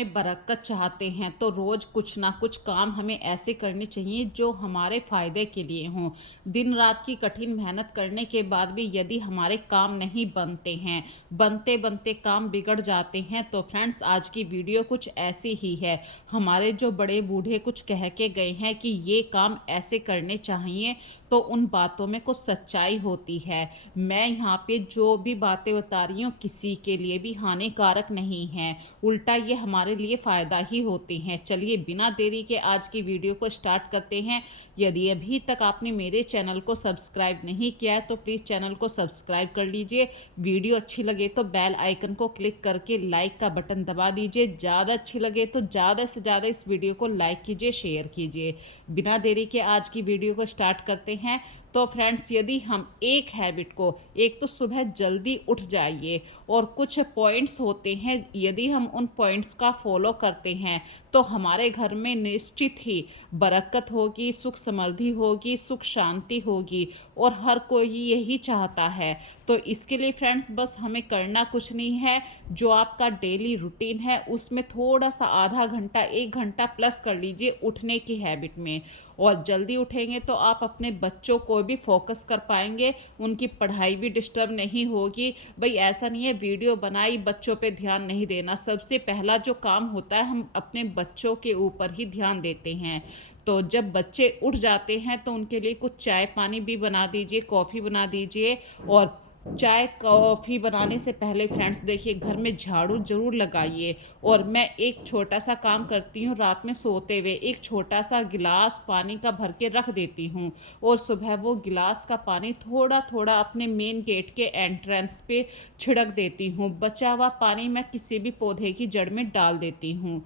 में बरकत चाहते हैं तो रोज़ कुछ ना कुछ काम हमें ऐसे करने चाहिए जो हमारे फ़ायदे के लिए हों। दिन रात की कठिन मेहनत करने के बाद भी यदि हमारे काम नहीं बनते हैं, बनते-बनते काम बिगड़ जाते हैं, तो फ्रेंड्स आज की वीडियो कुछ ऐसी ही है। हमारे जो बड़े बूढ़े कुछ कह के गए हैं कि ये काम ऐसे करने चाहिए, तो उन बातों में कुछ सच्चाई होती है। मैं यहाँ पे जो भी बातें बता रही हूँ किसी के लिए भी हानिकारक नहीं है, उल्टा ये हमारे लिए फ़ायदा ही होती हैं। चलिए बिना देरी के आज की वीडियो को स्टार्ट करते हैं। यदि अभी तक आपने मेरे चैनल को सब्सक्राइब नहीं किया है तो प्लीज़ चैनल को सब्सक्राइब कर लीजिए। वीडियो अच्छी लगे तो बेल आइकन को क्लिक करके लाइक का बटन दबा दीजिए। ज़्यादा अच्छी लगे तो ज़्यादा से ज़्यादा इस वीडियो को लाइक कीजिए, शेयर कीजिए। बिना देरी के आज की वीडियो को स्टार्ट करते हैं। तो फ्रेंड्स यदि हम एक हैबिट को, एक तो सुबह जल्दी उठ जाइए और कुछ पॉइंट्स होते हैं, यदि हम उन पॉइंट्स का फॉलो करते हैं तो हमारे घर में निश्चित ही बरकत होगी, सुख समृद्धि होगी, सुख शांति होगी और हर कोई यही चाहता है। तो इसके लिए फ्रेंड्स बस हमें करना कुछ नहीं है, जो आपका डेली रूटीन है उसमें थोड़ा सा आधा घंटा 1 घंटा प्लस कर लीजिए उठने की हैबिट में। और जल्दी उठेंगे तो आप अपने बच्चों को भी फोकस कर पाएंगे, उनकी पढ़ाई भी डिस्टर्ब नहीं होगी। भाई ऐसा नहीं है वीडियो बनाई बच्चों पे ध्यान नहीं देना, सबसे पहला जो काम होता है हम अपने बच्चों के ऊपर ही ध्यान देते हैं। तो जब बच्चे उठ जाते हैं तो उनके लिए कुछ चाय पानी भी बना दीजिए, कॉफ़ी बना दीजिए। और चाय कॉफ़ी बनाने से पहले फ्रेंड्स देखिए घर में झाड़ू ज़रूर लगाइए। और मैं एक छोटा सा काम करती हूँ, रात में सोते हुए एक छोटा सा गिलास पानी का भर के रख देती हूँ और सुबह वो गिलास का पानी थोड़ा थोड़ा अपने मेन गेट के एंट्रेंस पे छिड़क देती हूँ। बचा हुआ पानी मैं किसी भी पौधे की जड़ में डाल देती हूँ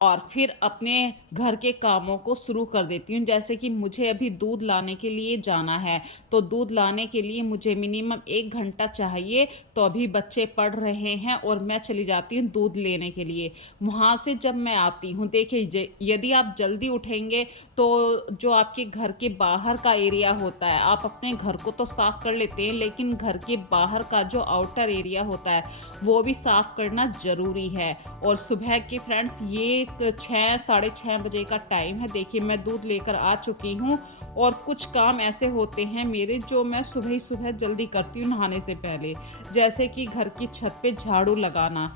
और फिर अपने घर के कामों को शुरू कर देती हूँ। जैसे कि मुझे अभी दूध लाने के लिए जाना है, तो दूध लाने के लिए मुझे मिनिमम 1 घंटा चाहिए। तो अभी बच्चे पढ़ रहे हैं और मैं चली जाती हूँ दूध लेने के लिए। वहाँ से जब मैं आती हूँ, देखिए यदि आप जल्दी उठेंगे तो जो आपके घर के बाहर का एरिया होता है, आप अपने घर को तो साफ़ कर लेते हैं, लेकिन घर के बाहर का जो आउटर एरिया होता है वो भी साफ़ करना ज़रूरी है। और सुबह के फ्रेंड्स ये 6 साढ़े 6 बजे का टाइम है। देखिए मैं दूध लेकर आ चुकी हूँ और कुछ काम ऐसे होते हैं मेरे जो मैं सुबह ही सुबह जल्दी करती हूँ नहाने से पहले, जैसे कि घर की छत पे झाड़ू लगाना।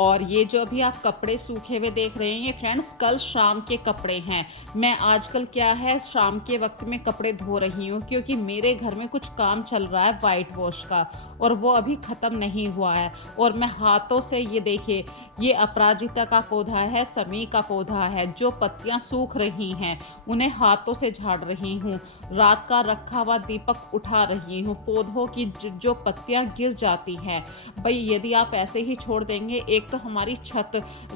और ये जो अभी आप कपड़े सूखे हुए देख रहे हैं ये फ्रेंड्स कल शाम के कपड़े हैं। मैं आजकल क्या है शाम के वक्त में कपड़े धो रही हूँ क्योंकि मेरे घर में कुछ काम चल रहा है वाइट वॉश का और वो अभी ख़त्म नहीं हुआ है। और मैं हाथों से ये देखिए, ये अपराजिता का पौधा है, समी का पौधा है, जो पत्तियाँ सूख रही हैं उन्हें हाथों से झाड़ रही हूँ। रात का रखा हुआ दीपक उठा रही हूँ। पौधों की जो पत्तियाँ गिर जाती हैं, भाई यदि आप ऐसे ही छोड़ देंगे, एक तो हमारी छत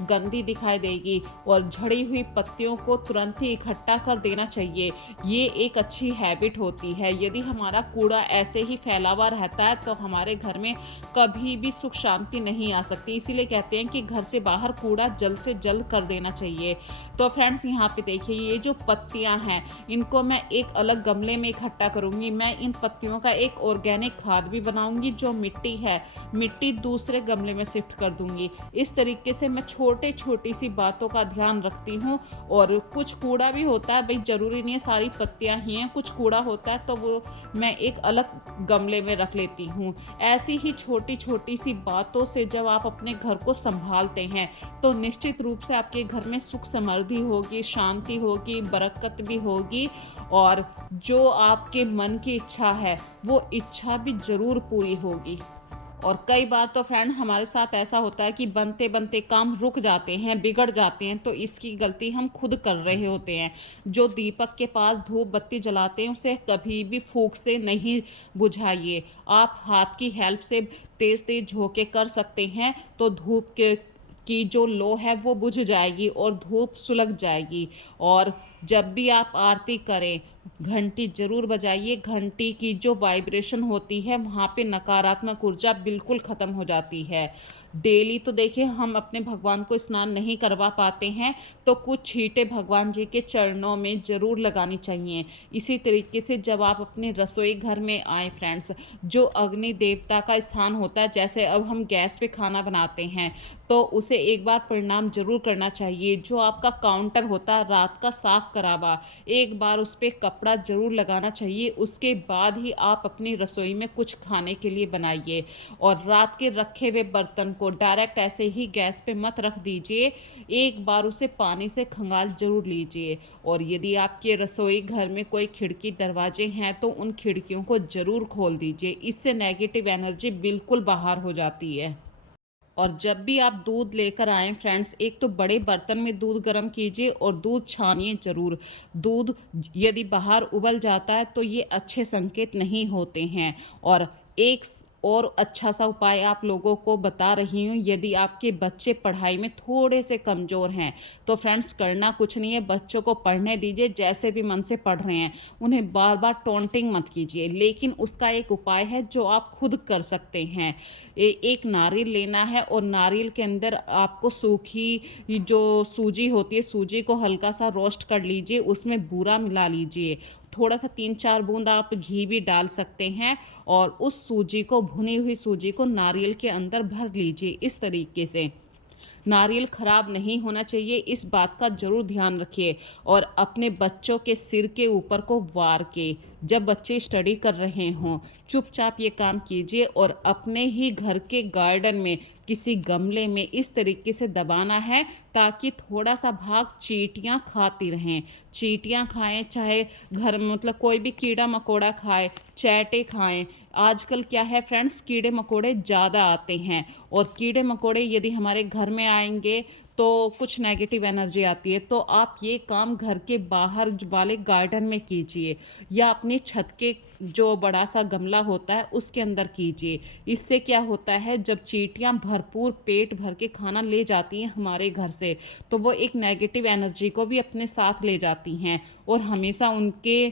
गंदी दिखाई देगी और झड़ी हुई पत्तियों को तुरंत ही इकट्ठा कर देना चाहिए। ये एक अच्छी हैबिट होती है। यदि हमारा कूड़ा ऐसे ही फैला हुआ रहता है तो हमारे घर में कभी भी सुख शांति नहीं आ सकती। इसीलिए कहते हैं कि घर से बाहर कूड़ा जल्द से जल्द कर देना चाहिए। तो फ्रेंड्स यहाँ पे देखिए ये जो पत्तियां हैं इनको मैं एक अलग गमले में इकट्ठा करूंगी। मैं इन पत्तियों का एक ऑर्गेनिक खाद भी बनाऊंगी। जो मिट्टी है, मिट्टी दूसरे गमले में शिफ्ट कर दूंगी। इस तरीके से मैं छोटी सी बातों का ध्यान रखती हूँ। और कुछ कूड़ा भी होता है, भाई ज़रूरी नहीं है सारी पत्तियाँ ही हैं, कुछ कूड़ा होता है तो वो मैं एक अलग गमले में रख लेती हूँ। ऐसी ही छोटी सी बातों से जब आप अपने घर को संभालते हैं तो निश्चित रूप से आपके घर में सुख समृद्धि होगी, शांति होगी, बरकत भी होगी और जो आपके मन की इच्छा है वो इच्छा भी ज़रूर पूरी होगी। और कई बार तो फ्रेंड हमारे साथ ऐसा होता है कि बनते बनते काम रुक जाते हैं, बिगड़ जाते हैं, तो इसकी गलती हम खुद कर रहे होते हैं। जो दीपक के पास धूप बत्ती जलाते हैं उसे कभी भी फूंक से नहीं बुझाइए। आप हाथ की हेल्प से तेज तेज झोंके कर सकते हैं तो धूप के की जो लो है वो बुझ जाएगी और धूप सुलग जाएगी। और जब भी आप आरती करें घंटी ज़रूर बजाइए। घंटी की जो वाइब्रेशन होती है वहाँ पे नकारात्मक ऊर्जा बिल्कुल ख़त्म हो जाती है। डेली तो देखिए हम अपने भगवान को स्नान नहीं करवा पाते हैं, तो कुछ छींटे भगवान जी के चरणों में ज़रूर लगानी चाहिए। इसी तरीके से जब आप अपने रसोई घर में आएँ फ्रेंड्स, जो अग्नि देवता का स्थान होता है, जैसे अब हम गैस पे खाना बनाते हैं, तो उसे एक बार प्रणाम ज़रूर करना चाहिए। जो आपका काउंटर होता है रात का साफ़ करा हुआ, एक बार उस पे कपड़ा ज़रूर लगाना चाहिए। उसके बाद ही आप अपनी रसोई में कुछ खाने के लिए बनाइए। और रात के रखे हुए बर्तन को डायरेक्ट ऐसे ही गैस पे मत रख दीजिए। एक बार उसे पानी से खंगाल ज़रूर लीजिए। और यदि आपके रसोई घर में कोई खिड़की दरवाजे हैं तो उन खिड़कियों को ज़रूर खोल दीजिए। इससे नेगेटिव एनर्जी बिल्कुल बाहर हो जाती है। और जब भी आप दूध लेकर आएँ फ्रेंड्स, एक तो बड़े बर्तन में दूध गर्म कीजिए और दूध छानिए ज़रूर। दूध यदि बाहर उबल जाता है तो ये अच्छे संकेत नहीं होते हैं। और एक और अच्छा सा उपाय आप लोगों को बता रही हूँ, यदि आपके बच्चे पढ़ाई में थोड़े से कमज़ोर हैं, तो फ्रेंड्स करना कुछ नहीं है, बच्चों को पढ़ने दीजिए जैसे भी मन से पढ़ रहे हैं। उन्हें बार-बार टॉन्टिंग मत कीजिए, लेकिन उसका एक उपाय है जो आप खुद कर सकते हैं। एक नारियल लेना है और नारियल के अंदर आपको सूखी जो सूजी होती है, सूजी को हल्का सा रोस्ट कर लीजिए, उसमें बूरा मिला लीजिए, थोड़ा सा 3-4 बूंद आप घी भी डाल सकते हैं और उस सूजी को, भुनी हुई सूजी को नारियल के अंदर भर लीजिए इस तरीके से। नारियल खराब नहीं होना चाहिए, इस बात का ज़रूर ध्यान रखिए। और अपने बच्चों के सिर के ऊपर को वार के, जब बच्चे स्टडी कर रहे हों, चुपचाप ये काम कीजिए और अपने ही घर के गार्डन में किसी गमले में इस तरीके से दबाना है ताकि थोड़ा सा भाग चींटियाँ खाती रहें। चींटियाँ खाएं, चाहे घर में मतलब कोई भी कीड़ा मकोड़ा खाए, चैटे खाएं। आजकल क्या है फ्रेंड्स, कीड़े मकोड़े ज़्यादा आते हैं और कीड़े मकोड़े यदि हमारे घर में आएंगे तो कुछ नेगेटिव एनर्जी आती है। तो आप ये काम घर के बाहर वाले गार्डन में कीजिए या अपनी छत के जो बड़ा सा गमला होता है उसके अंदर कीजिए। इससे क्या होता है, जब चींटियां भरपूर पेट भर के खाना ले जाती हैं हमारे घर से, तो वो एक नेगेटिव एनर्जी को भी अपने साथ ले जाती हैं और हमेशा उनके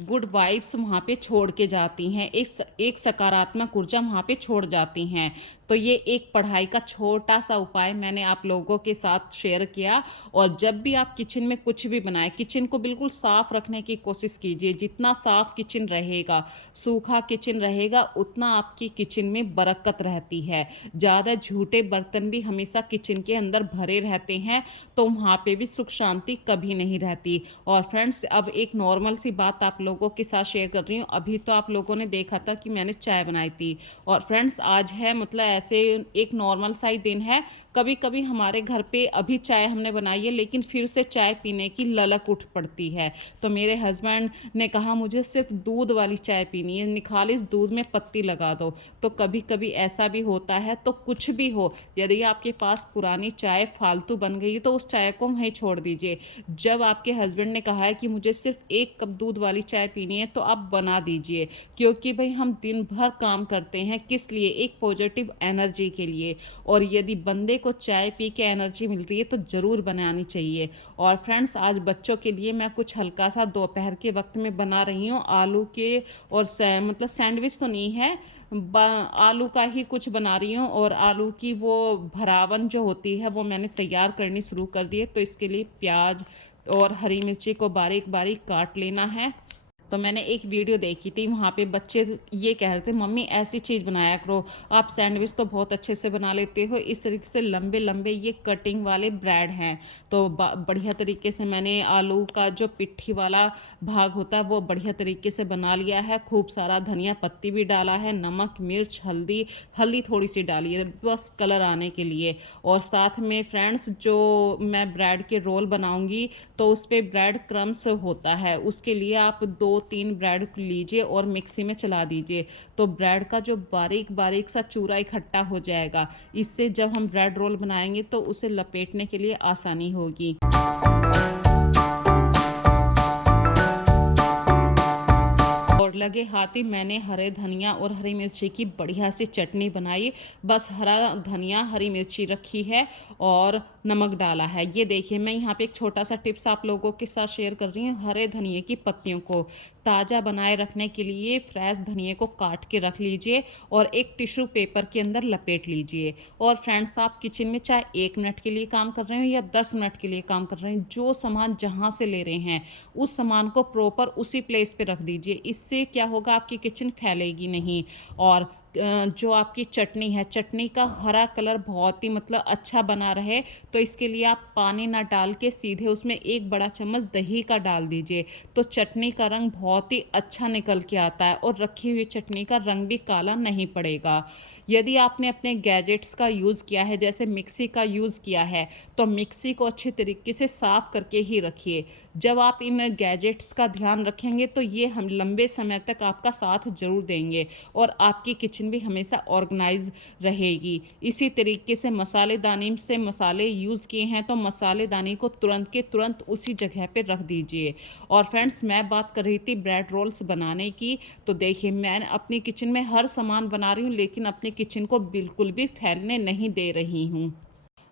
गुड वाइब्स वहाँ पे छोड़ के जाती हैं, एक सकारात्मक ऊर्जा वहाँ पे छोड़ जाती हैं। तो ये एक पढ़ाई का छोटा सा उपाय मैंने आप लोगों के साथ शेयर किया। और जब भी आप किचन में कुछ भी बनाएं, किचन को बिल्कुल साफ़ रखने की कोशिश कीजिए। जितना साफ़ किचन रहेगा, सूखा किचन रहेगा, उतना आपकी किचन में बरकत रहती है। ज़्यादा झूठे बर्तन भी हमेशा किचन के अंदर भरे रहते हैं, तो वहाँ पे भी सुख शांति कभी नहीं रहती। और फ्रेंड्स, अब एक नॉर्मल सी बात आप लोगों के साथ शेयर कर रही हूँ। अभी तो आप लोगों ने देखा था कि मैंने चाय बनाई थी, और फ्रेंड्स आज है मतलब ऐसे एक नॉर्मल सा ही दिन है। कभी कभी हमारे घर पे अभी चाय हमने बनाई है, लेकिन फिर से चाय पीने की ललक उठ पड़ती है। तो मेरे हस्बैंड ने कहा मुझे सिर्फ दूध वाली चाय पीनी है, निखालिस दूध में पत्ती लगा दो। तो कभी कभी ऐसा भी होता है। तो कुछ भी हो, यदि आपके पास पुरानी चाय फालतू बन गई तो उस चाय को वहीं छोड़ दीजिए। जब आपके हस्बैंड ने कहा है कि मुझे सिर्फ 1 कप दूध वाली चाय पीनी है, तो आप बना दीजिए। क्योंकि भाई हम दिन भर काम करते हैं किस लिए, एक पॉजिटिव एनर्जी के लिए। और यदि बंदे को चाय पी के एनर्जी मिल रही है तो ज़रूर बनानी चाहिए। और फ्रेंड्स, आज बच्चों के लिए मैं कुछ हल्का सा दोपहर के वक्त में बना रही हूँ, आलू के और मतलब सैंडविच तो नहीं है, आलू का ही कुछ बना रही हूँ। और आलू की वो भरावन जो होती है वो मैंने तैयार करनी शुरू कर दी है। तो इसके लिए प्याज और हरी मिर्ची को बारीक बारीक काट लेना है। तो मैंने एक वीडियो देखी थी, वहाँ पे बच्चे ये कह रहे थे मम्मी ऐसी चीज़ बनाया करो, आप सैंडविच तो बहुत अच्छे से बना लेते हो। इस तरीके से लंबे लंबे ये कटिंग वाले ब्रेड हैं। तो बढ़िया तरीके से मैंने आलू का जो पिट्ठी वाला भाग होता है वो बढ़िया तरीके से बना लिया है। खूब सारा धनिया पत्ती भी डाला है, नमक मिर्च हल्दी, हल्दी थोड़ी सी डाली है बस कलर आने के लिए। और साथ में फ्रेंड्स, जो मैं ब्रेड के रोल बनाऊंगी तो उस पर ब्रेड क्रम्स होता है, उसके लिए आप 2-3 ब्रेड लीजिए और मिक्सी में चला दीजिए। तो ब्रेड का जो बारीक बारीक सा चूरा इकट्ठा हो जाएगा। इससे जब हम ब्रेड रोल बनाएंगे तो उसे लपेटने के लिए आसानी होगी। और लगे हाथ ही मैंने हरे धनिया और हरी मिर्ची की बढ़िया सी चटनी बनाई। बस हरा धनिया हरी मिर्ची रखी है और नमक डाला है। ये देखिए मैं यहाँ पे एक छोटा-सा टिप्स आप लोगों के साथ शेयर कर रही हूँ। हरे धनिये की पत्तियों को ताज़ा बनाए रखने के लिए फ्रेश धनिये को काट के रख लीजिए और एक टिश्यू पेपर के अंदर लपेट लीजिए। और फ्रेंड्स, आप किचन में चाहे 1 मिनट के लिए काम कर रहे हो या 10 मिनट के लिए काम कर रहे हैं, जो सामान जहाँ से ले रहे हैं, उस सामान को प्रॉपर उसी प्लेस पे रख दीजिए। इससे क्या होगा, आपकी किचन फैलेगी नहीं। और जो आपकी चटनी है, चटनी का हरा कलर बहुत ही मतलब अच्छा बना रहे, तो इसके लिए आप पानी ना डाल के सीधे उसमें 1 बड़ा चम्मच दही का डाल दीजिए, तो चटनी का रंग बहुत ही अच्छा निकल के आता है और रखी हुई चटनी का रंग भी काला नहीं पड़ेगा। यदि आपने अपने गैजेट्स का यूज़ किया है, जैसे मिक्सी का यूज़ किया है, तो मिक्सी को अच्छे तरीके से साफ़ करके ही रखिए। जब आप इन गैजेट्स का ध्यान रखेंगे तो ये हम लंबे समय तक आपका साथ ज़रूर देंगे और आपकी किचन भी हमेशा ऑर्गेनाइज रहेगी। इसी तरीके से मसालेदानी से मसाले यूज़ किए हैं, तो मसालेदानी को तुरंत के तुरंत उसी जगह पे रख दीजिए। और फ्रेंड्स, मैं बात कर रही थी ब्रेड रोल्स बनाने की, तो देखिए मैं अपनी किचन में हर सामान बना रही हूँ, लेकिन अपनी किचन को बिल्कुल भी फैलने नहीं दे रही हूँ।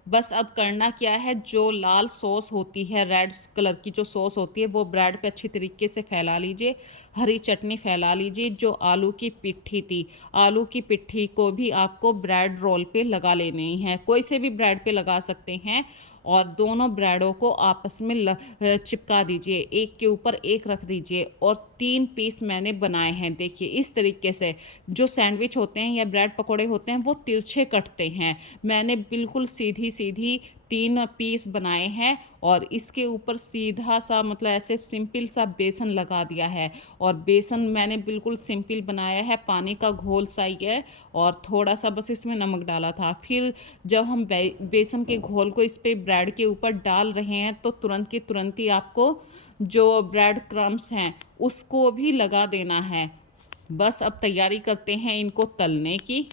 बस अब करना क्या है, जो लाल सॉस होती है, रेड कलर की जो सॉस होती है, वो ब्रेड पे अच्छी तरीके से फैला लीजिए। हरी चटनी फैला लीजिए। जो आलू की पिट्ठी थी, आलू की पिट्ठी को भी आपको ब्रेड रोल पे लगा लेनी है। कोई से भी ब्रेड पे लगा सकते हैं और दोनों ब्रेडों को आपस में चिपका दीजिए, एक के ऊपर एक रख दीजिए और 3 पीस मैंने बनाए हैं। देखिए इस तरीके से जो सैंडविच होते हैं या ब्रेड पकोड़े होते हैं, वो तिरछे कटते हैं। मैंने बिल्कुल सीधी-सीधी 3 पीस बनाए हैं और इसके ऊपर सीधा सा मतलब ऐसे सिंपल सा बेसन लगा दिया है। और बेसन मैंने बिल्कुल सिंपल बनाया है, पानी का घोल सा ही है और थोड़ा-सा बस इसमें नमक डाला था। फिर जब हम बेसन के घोल को इस पे ब्रेड के ऊपर डाल रहे हैं, तो तुरंत के तुरंत ही आपको जो ब्रेड क्रम्ब्स हैं, उसको भी लगा देना है। बस अब तैयारी करते हैं इनको तलने की।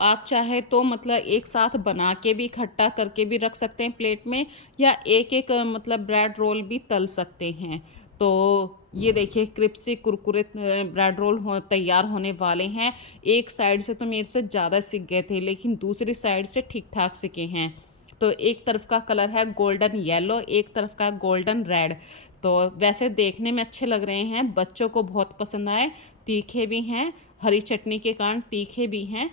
आप चाहे तो मतलब एक साथ बना के भी इकट्ठा करके भी रख सकते हैं प्लेट में, या एक-एक मतलब ब्रेड रोल भी तल सकते हैं। तो ये देखिए क्रिस्पी कुरकुरे ब्रेड रोल तैयार होने वाले हैं। एक साइड से तो मेरे से ज़्यादा सिक गए थे, लेकिन दूसरी साइड से ठीक-ठाक सिके हैं। तो एक तरफ का कलर है गोल्डन येलो, एक तरफ का गोल्डन रेड। तो वैसे देखने में अच्छे लग रहे हैं, बच्चों को बहुत पसंद आए। तीखे भी हैं, हरी चटनी के कारण तीखे भी हैं।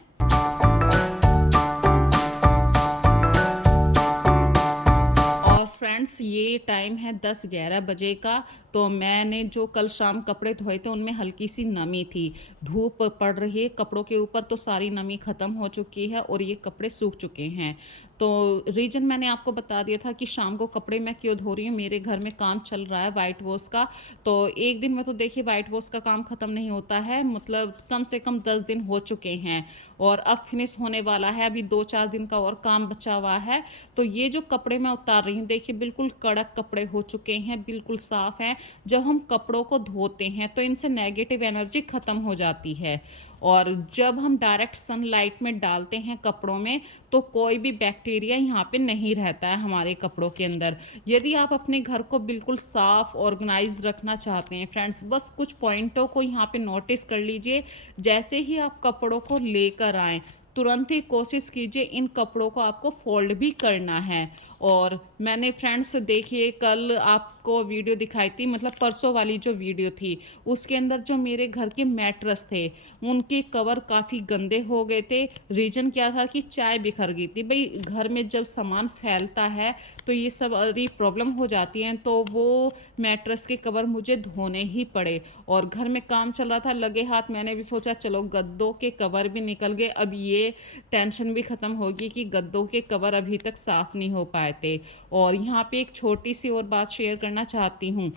और फ्रेंड्स, ये टाइम है 10-11 बजे का। तो मैंने जो कल शाम कपड़े धोए थे, उनमें हल्की सी नमी थी। धूप पड़ रही है कपड़ों के ऊपर, तो सारी नमी ख़त्म हो चुकी है और ये कपड़े सूख चुके हैं। तो रीज़न मैंने आपको बता दिया था कि शाम को कपड़े मैं क्यों धो रही हूँ। मेरे घर में काम चल रहा है वाइट वॉश का। तो एक दिन में तो देखिए वाइट वॉश का काम ख़त्म नहीं होता है, मतलब कम से कम 10 दिन हो चुके हैं और अब फिनिश होने वाला है। अभी 2-4 दिन का और काम बचा हुआ है। तो ये जो कपड़े मैं उतार रही हूँ, देखिए बिल्कुल कड़क कपड़े हो चुके हैं, बिल्कुल साफ़ हैं। जब हम कपड़ों को धोते हैं तो इनसे नेगेटिव एनर्जी ख़त्म हो जाती है और जब हम डायरेक्ट सनलाइट में डालते हैं कपड़ों में, तो कोई भी बैक्टीरिया यहाँ पे नहीं रहता है हमारे कपड़ों के अंदर। यदि आप अपने घर को बिल्कुल साफ़ ऑर्गेनाइज रखना चाहते हैं फ्रेंड्स, बस कुछ पॉइंटों को यहाँ पे नोटिस कर लीजिए। जैसे ही आप कपड़ों को लेकर आएँ, तुरंत ही कोशिश कीजिए इन कपड़ों को आपको फोल्ड भी करना है। और मैंने फ्रेंड्स देखिए कल आपको वीडियो दिखाई थी, मतलब परसों वाली जो वीडियो थी, उसके अंदर जो मेरे घर के मैट्रेस थे, उनके कवर काफ़ी गंदे हो गए थे। रीज़न क्या था कि चाय बिखर गई थी। भाई घर में जब सामान फैलता है तो ये सब सारी प्रॉब्लम हो जाती हैं, तो वो मैट्रेस के कवर मुझे धोने ही पड़े। और घर में काम चल रहा था लगे हाथ, मैंने भी सोचा चलो गद्दों के कवर भी निकल गए, अब ये टेंशन भी ख़त्म होगी कि गद्दों के कवर अभी तक साफ़ नहीं हो पाए थे। और यहाँ पे एक छोटी सी और बात शेयर करना चाहती हूँ।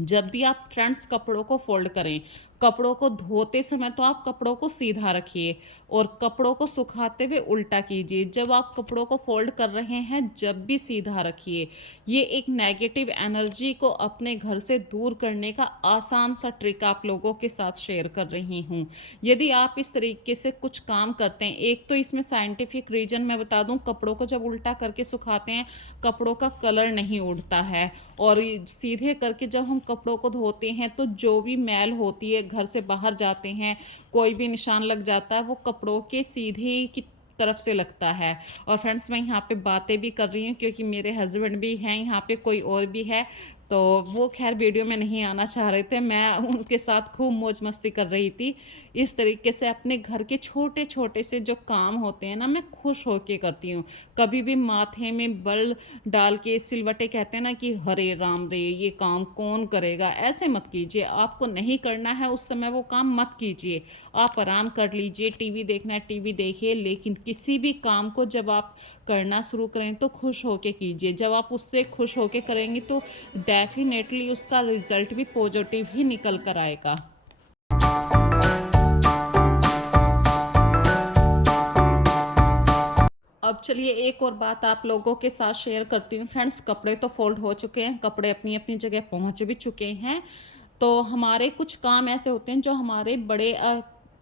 जब भी आप फ्रेंड्स कपड़ों को फोल्ड करें, कपड़ों को धोते समय तो आप कपड़ों को सीधा रखिए और कपड़ों को सुखाते हुए उल्टा कीजिए। जब आप कपड़ों को फोल्ड कर रहे हैं, जब भी सीधा रखिए। ये एक नेगेटिव एनर्जी को अपने घर से दूर करने का आसान सा ट्रिक आप लोगों के साथ शेयर कर रही हूँ। यदि आप इस तरीके से कुछ काम करते हैं, एक तो इसमें साइंटिफिक रीजन मैं बता दूं, कपड़ों को जब उल्टा करके सुखाते हैं, कपड़ों का कलर नहीं उड़ता है। और सीधे करके जब हम कपड़ों को धोते हैं, तो जो भी मैल होती है घर से बाहर जाते हैं, कोई भी निशान लग जाता है वो कपड़ों के सीधी की तरफ से लगता है। और फ्रेंड्स मैं यहाँ पे बातें भी कर रही हूँ क्योंकि मेरे हस्बैंड भी हैं यहाँ पे, कोई और भी है, तो वो खैर वीडियो में नहीं आना चाह रहे थे। मैं उनके साथ खूब मौज मस्ती कर रही थी। इस तरीके से अपने घर के छोटे छोटे से जो काम होते हैं ना, मैं खुश होके करती हूँ। कभी भी माथे में बल डाल के सिलवटे कहते हैं ना कि हरे राम रे ये काम कौन करेगा, ऐसे मत कीजिए। आपको नहीं करना है उस समय वो काम मत कीजिए, आप आराम कर लीजिए। टीवी देखना है टीवी देखिए, लेकिन किसी भी काम को जब आप करना शुरू करें तो खुश होके कीजिए। जब आप उससे खुश होके करेंगे तो डेफिनेटली उसका रिजल्ट भी पॉजिटिव ही निकल कर आएगा। अब चलिए एक और बात आप लोगों के साथ शेयर करती हूँ फ्रेंड्स। कपड़े तो फोल्ड हो चुके हैं, कपड़े अपनी अपनी जगह पहुँच भी चुके हैं। तो हमारे कुछ काम ऐसे होते हैं जो हमारे बड़े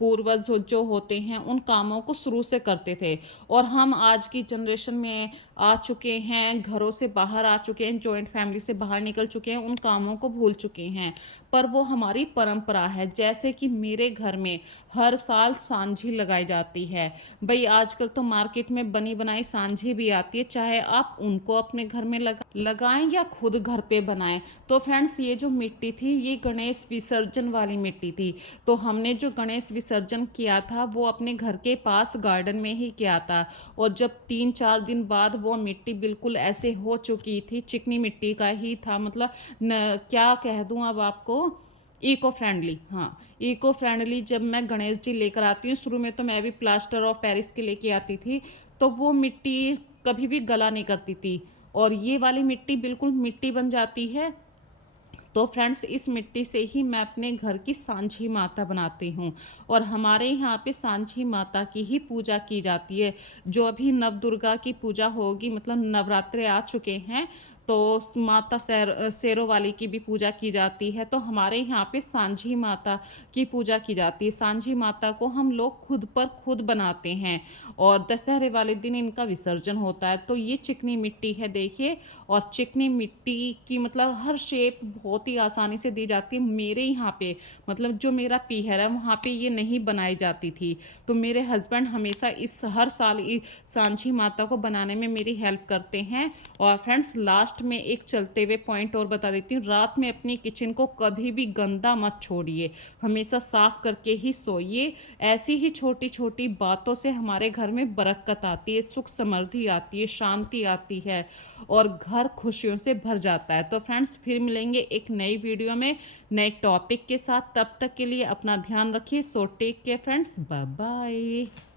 पूर्वज जो होते हैं उन कामों को शुरू से करते थे, और हम आज की जनरेशन में आ चुके हैं, घरों से बाहर आ चुके हैं, जॉइंट फैमिली से बाहर निकल चुके हैं, उन कामों को भूल चुके हैं। पर वो हमारी परंपरा है। जैसे कि मेरे घर में हर साल सांझी लगाई जाती है। भाई आजकल तो मार्केट में बनी बनाई सांझी भी आती है, चाहे आप उनको अपने घर में लगाएं या खुद घर पे बनाएं। तो फ्रेंड्स ये जो मिट्टी थी ये गणेश विसर्जन वाली मिट्टी थी। तो हमने जो गणेश विसर्जन किया था वो अपने घर के पास गार्डन में ही किया था। और जब 3-4 दिन बाद वो मिट्टी बिल्कुल ऐसे हो चुकी थी, चिकनी मिट्टी का ही था, मतलब क्या कह दूं अब आपको, इको फ्रेंडली। हाँ, इको फ्रेंडली जब मैं गणेश जी लेकर आती हूँ, शुरू में तो मैं भी प्लास्टर ऑफ पेरिस के लेके आती थी, तो वो मिट्टी कभी भी गला नहीं करती थी, और ये वाली मिट्टी बिल्कुल मिट्टी बन जाती है। तो फ्रेंड्स इस मिट्टी से ही मैं अपने घर की सांझी माता बनाती हूँ, और हमारे यहाँ पे सांझी माता की ही पूजा की जाती है। जो अभी नव दुर्गा की पूजा होगी, मतलब नवरात्रे आ चुके हैं, तो माता शेरों वाली की भी पूजा की जाती है। तो हमारे यहाँ पे सांझी माता की पूजा की जाती है। सांझी माता को हम लोग खुद पर खुद बनाते हैं, और दशहरे वाले दिन इनका विसर्जन होता है। तो ये चिकनी मिट्टी है देखिए, और चिकनी मिट्टी की मतलब हर शेप बहुत ही आसानी से दी जाती है। मेरे यहाँ पे मतलब जो मेरा पीहर है वहाँ पे ये नहीं बनाई जाती थी, तो मेरे हस्बैंड हमेशा इस हर साल सांझी माता को बनाने में मेरी हेल्प करते हैं। और फ्रेंड्स लास्ट में एक चलते हुए पॉइंट और बता देती हूँ, रात में अपनी किचन को कभी भी गंदा मत छोड़िए, हमेशा साफ करके ही सोइए। ऐसी ही छोटी छोटी बातों से हमारे घर में बरकत आती है, सुख समृद्धि आती है, शांति आती है, और घर खुशियों से भर जाता है। तो फ्रेंड्स फिर मिलेंगे एक नई वीडियो में नए टॉपिक के साथ। तब तक के लिए अपना ध्यान रखिए। So take care friends, bye bye.